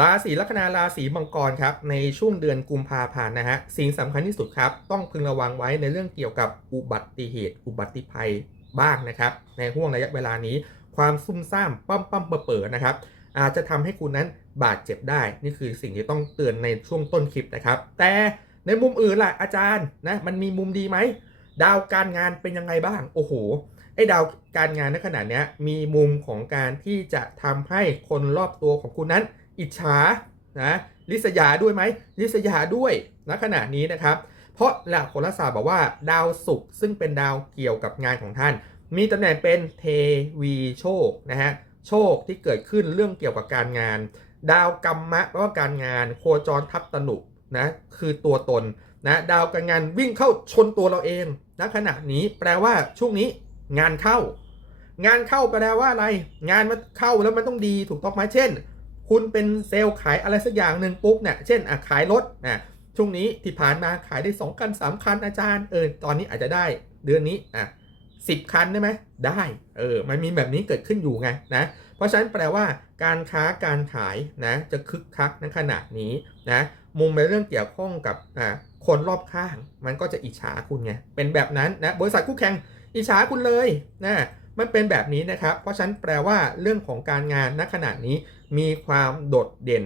ราศีลัคนาราศีมังกรครับในช่วงเดือนกุมภาพันธ์นะฮะสิ่งสำคัญที่สุดครับต้องพึงระวังไว้ในเรื่องเกี่ยวกับอุบัติเหตุ อุบัติภัยบ้างนะครับ ในห่วงระยะเวลานี้ ความซุ่มซ่ามปั้มปั้มเป๋อๆนะครับ อาจจะทำให้คุณนั้นบาดเจ็บได้ นี่คือสิ่งที่ต้องเตือนในช่วงต้นคลิปนะครับ แต่ในมุมอื่นล่ะอาจารย์นะมันมีมุมดีไหมดาวการงานเป็นยังไงบ้างโอ้โหไอ้ดาวการงานในขณะนี้มีมุมของการที่จะทำให้คนรอบตัวของคุณนั้น อิจฉานะลิษยาด้วยไหมลิษยาด้วยณขณะนี้นะครับ เพราะหลักโหราศาสตร์บอกว่าดาวศุกร์ซึ่งเป็นดาวเกี่ยวกับงานของท่าน มีตำแหน่งเป็นเทวีโชคนะฮะโชคที่เกิดขึ้นเรื่องเกี่ยวกับการงาน ดาวกรรมะแปลว่าการงาน โคจรทับตนุนะคือตัวตนนะดาวการงานวิ่งเข้าชนตัวเราเองณขณะนี้แปลว่าช่วงนี้งานเข้า งานเข้าแปลว่าอะไร งานมันเข้าแล้วมันต้องดีถูกต้องไหมเช่น คุณเป็นเซลล์ขายอะไรสักอย่างหนึ่งปุ๊บเนี่ยเช่นอะขายรถนะช่วงนี้ที่ผ่านมาขายได้ 2 คัน 3 คันอาจารย์เออตอนนี้อาจจะได้เดือนนี้อะสิบคันได้ไหมได้เออมันมีแบบนี้เกิดขึ้นอยู่ไงนะเพราะฉะนั้นแปลว่าการค้าการขายนะจะคึกคักในขณะนี้นะมุมในเรื่องเกี่ยวข้องกับอ่าคนรอบข้าง มันก็จะอิจฉาคุณไงเป็นแบบนั้นนะบริษัทคู่แข่งอิจฉาคุณเลยนะมันเป็นแบบนี้นะครับ เพราะฉะนั้นแปลว่าเรื่องของการงานณขณะนี้ มีความโดดเด่น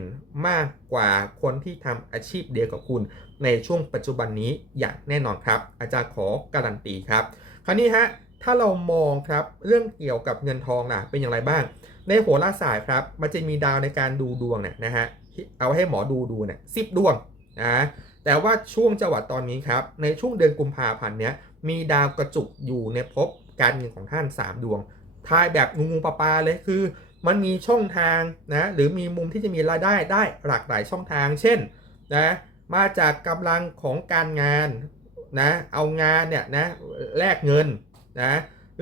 มากกว่าคนที่ทำอาชีพเดียวกับคุณ ในช่วงปัจจุบันนี้อย่างแน่นอนครับ อาจารย์ขอการันตีครับ คราวนี้ฮะถ้าเรามองครับเรื่องเกี่ยวกับเงินทองล่ะเป็นอย่างไรบ้าง ในโหราศาสตร์ครับมันจะมีดาวในการดูดวงเนี่ยนะฮะเอาให้หมอดูดูเนี่ยสิบดวงนะแต่ว่าช่วงจังหวะตอนนี้ครับในช่วงเดือนกุมภาพันธ์เนี้ยมีดาวกระจุกอยู่ในภพการเงินของท่าน 3 ดวงทายแบบงูงูปลาปลาเลยคือ มันมีช่องทางนะหรือมีมุมที่จะมีรายได้ได้หลากหลายช่องทาง เช่นนะมาจากกำลังของการงานนะเอางานเนี่ยนะแลกเงินนะ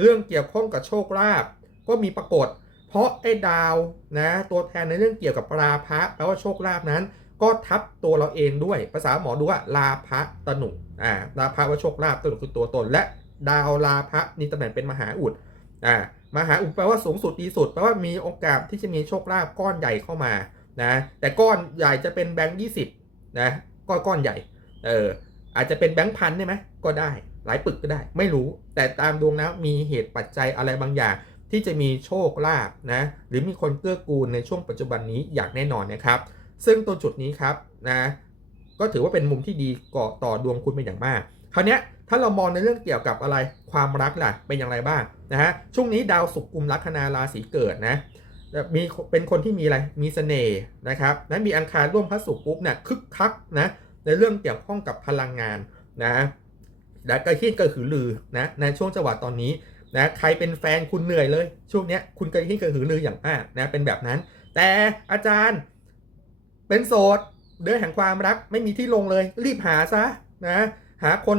เรื่องเกี่ยวข้องกับโชคลาภก็มีปรากฏ เพราะไอ้ดาวนะตัวแทนในเรื่องเกี่ยวกับราพะแปลว่าโชคลาภนั้น ก็ทับตัวเราเองด้วย ภาษาหมอดูว่าลาภะตนุอ่าลาภะว่าโชคลาภตนุคือตัวตน และดาวลาภะนี่ตำแหน่งเป็นมหาอุดอ่า มหาอุดแปลว่าสูงสุดดีสุดแปลว่ามีโอกาสที่จะมีโชคลาภก้อนใหญ่เข้ามานะแต่ก้อนใหญ่จะเป็นแบงค์ยี่สิบนะก้อนก้อนใหญ่เอออาจจะเป็นแบงค์พันได้ไหมก็ได้หลายปึกก็ได้ ไม่รู้แต่ตามดวงนะมีเหตุปัจจัยอะไรบางอย่าง ที่จะมีโชคลาภนะหรือมีคนเกื้อกูลในช่วงปัจจุบันนี้อย่างแน่นอนนะครับ ซึ่งตัวจุดนี้ครับนะก็ถือว่าเป็นมุมที่ดีก่อต่อดวงคุณเป็นอย่างมาก คราวนี้ถ้าเรามองในเรื่องเกี่ยวกับอะไรความรักล่ะเป็นอย่างไรบ้างนะฮะช่วงนี้ดาวศุกร์กุมลัคนาราศีเกิดนะมีเป็นคนที่มีอะไรมีเสน่ห์นะครับนะมีอังคารร่วมพระศุกร์ปุ๊บเนี่ยคึกคักนะในเรื่องเกี่ยวข้องกับพลังงานนะและกระเฮี้ยนกระหือรือนะในช่วงจังหวะตอนนี้นะใครเป็นแฟนคุณเหนื่อยเลย ช่วงนี้คุณกระเฮี้ยนกระหือรืออย่างมากนะเป็นแบบนั้น แต่อาจารย์เป็นโสดเดือนแห่งความรักไม่มีที่ลงเลย รีบหาซะนะ หาคน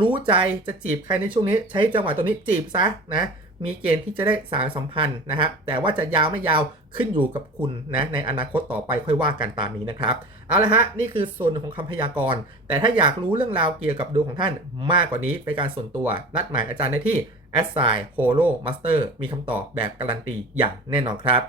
รู้ใจจะจีบใครในช่วงนี้ใช้จังหวะตัวนี้จีบซะนะมีเกณฑ์ที่จะได้สารสัมพันธ์นะครับแต่ว่าจะยาวไม่ยาวขึ้นอยู่กับคุณนะในอนาคตต่อไปค่อยว่ากันตามนี้นะครับเอาละฮะนี่คือส่วนของคำพยากรณ์ แต่ถ้าอยากรู้เรื่องราวเกี่ยวกับดวงของท่านมากกว่านี้เป็นการส่วนตัว นัดหมายอาจารย์ได้ที่ a s s i g n Holo Master มีคำตอบแบบการันตีอย่างแน่นอนครับ